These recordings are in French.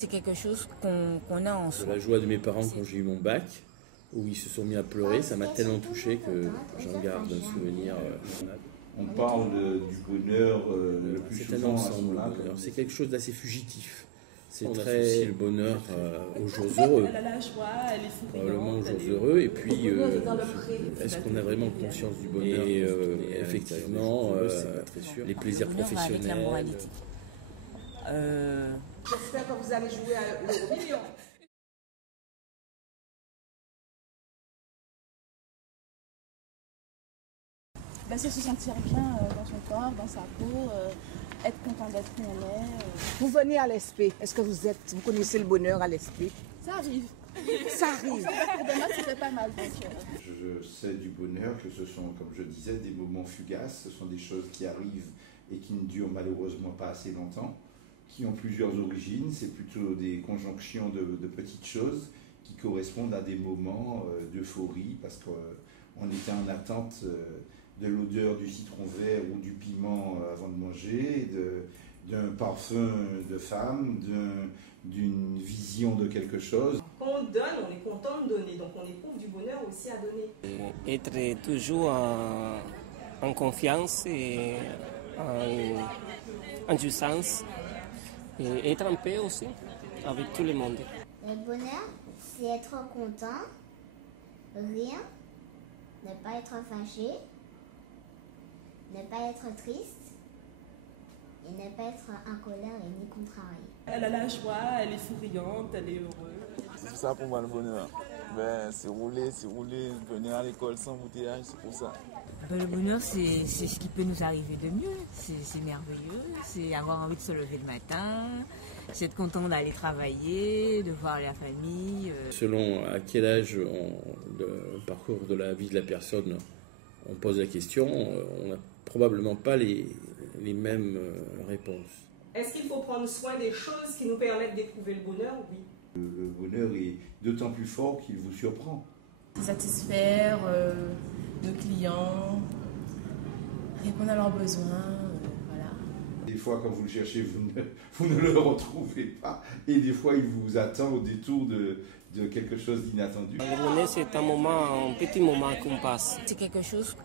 C'est quelque chose qu'on a en soi. La joie de mes parents quand j'ai eu mon bac, où ils se sont mis à pleurer, ça m'a tellement touché que j'en garde un souvenir. On parle du bonheur le plus C'est un souvent ensemble, à le bonheur. C'est quelque chose d'assez fugitif. C'est On très associe le bonheur aux jours heureux. Elle a la joie, elle est souriante. Probablement aux jours heureux. Et puis, est-ce qu'on a vraiment conscience du bonheur? Et effectivement, les plaisirs professionnels. Avec la moralité. J'espère que vous allez jouer à l'euro-million. C'est se sentir bien dans son corps, dans sa peau, être content d'être où on est. Vous venez à l'esprit. Est-ce que vous connaissez le bonheur à l'esprit? Ça arrive. Ça arrive. Pour demain, c'était pas mal. Donc, Je sais du bonheur que ce sont, comme je disais, des moments fugaces. Ce sont des choses qui arrivent et qui ne durent malheureusement pas assez longtemps, qui ont plusieurs origines. C'est plutôt des conjonctions de petites choses qui correspondent à des moments d'euphorie parce qu'on était en attente de l'odeur du citron vert ou du piment avant de manger, d'un parfum de femme, d'une vision de quelque chose. Quand on donne, on est content de donner, donc on éprouve du bonheur aussi à donner. Être toujours en confiance et en jouissance et être en paix aussi avec tout le monde. Le bonheur, c'est être content, rire, ne pas être fâché, ne pas être triste et ne pas être en colère et ni contrarié. Elle a la joie, elle est souriante, elle est heureuse. C'est ça pour moi le bonheur. C'est rouler, venir à l'école sans embouteillage, c'est pour ça. Le bonheur, c'est ce qui peut nous arriver de mieux. C'est merveilleux. C'est avoir envie de se lever le matin, c'est être content d'aller travailler, de voir la famille. Selon à quel âge le parcours de la vie de la personne on pose la question, on n'a probablement pas les mêmes réponses. Est-ce qu'il faut prendre soin des choses qui nous permettent d'éprouver le bonheur? Oui. Le bonheur est d'autant plus fort qu'il vous surprend. satisfaire nos clients, répondre à leurs besoins. Voilà. Des fois, quand vous le cherchez, vous ne le retrouvez pas. Et des fois, il vous attend au détour de quelque chose d'inattendu. Le bonheur, c'est un petit moment qu'on passe. C'est quelque chose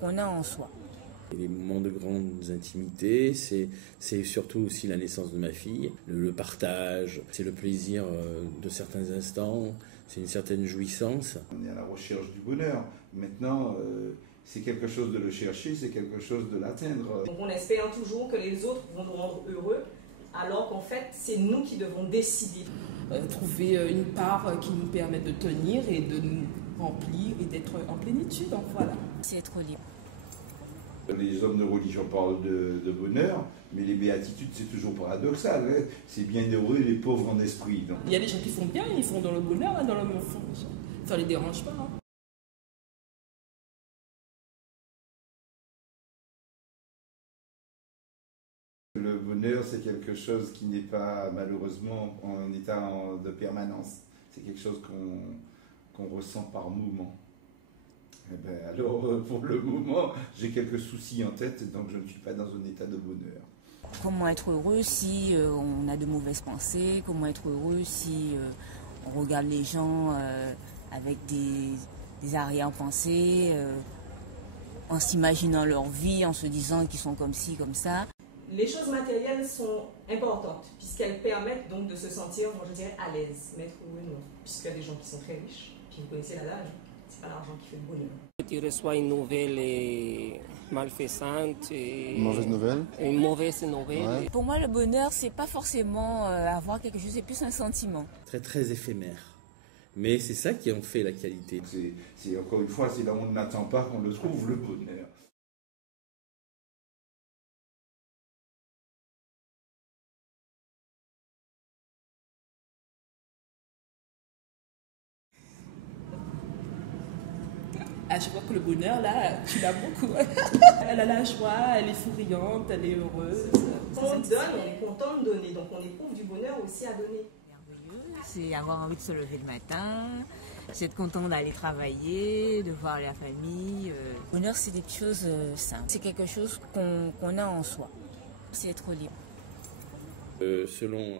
qu'on a en soi. Les moments de grandes intimités, c'est surtout aussi la naissance de ma fille, le partage, c'est le plaisir de certains instants, c'est une certaine jouissance. On est à la recherche du bonheur. Maintenant, c'est quelque chose de le chercher, c'est quelque chose de l'atteindre. Donc on espère toujours que les autres vont nous rendre heureux, alors qu'en fait, c'est nous qui devons décider. Trouver une part qui nous permet de tenir et de nous remplir et d'être en plénitude. Donc voilà. C'est être libre. Les hommes de religion parlent de bonheur, mais les béatitudes, c'est toujours paradoxal. Hein. C'est bien heureux les pauvres en esprit. Donc. Il y a des gens qui font bien, ils font dans le bonheur, dans le fond. Ça ne les dérange pas. Le bonheur, c'est quelque chose qui n'est pas malheureusement en état de permanence. C'est quelque chose qu'on ressent par moment. Alors, pour le moment, j'ai quelques soucis en tête, donc je ne suis pas dans un état de bonheur. Comment être heureux si on a de mauvaises pensées? Comment être heureux si on regarde les gens avec des arrière-pensées, en s'imaginant leur vie, en se disant qu'ils sont comme ci, comme ça? Les choses matérielles sont importantes, puisqu'elles permettent donc de se sentir, moi je dirais, à l'aise, mettre heureux non. Puisqu'il y a des gens qui sont très riches, puis vous connaissez l'adage. C'est pas l'argent qui fait le bonheur. Tu reçois une nouvelle malfaisante. Une mauvaise nouvelle. Une mauvaise nouvelle. Ouais. Pour moi, le bonheur, c'est pas forcément avoir quelque chose, c'est plus un sentiment. Très très éphémère. Mais c'est ça qui en fait la qualité. C'est encore une fois, c'est là où on n'attend pas qu'on le trouve, le bonheur. Je vois que le bonheur, là, tu l'as beaucoup. Elle a la joie, elle est souriante, elle est heureuse. Quand on donne, on est content de donner, donc on éprouve du bonheur aussi à donner. C'est avoir envie de se lever le matin, c'est être content d'aller travailler, de voir la famille. Le bonheur, c'est des choses simples. C'est quelque chose qu'on a en soi. C'est être libre. Selon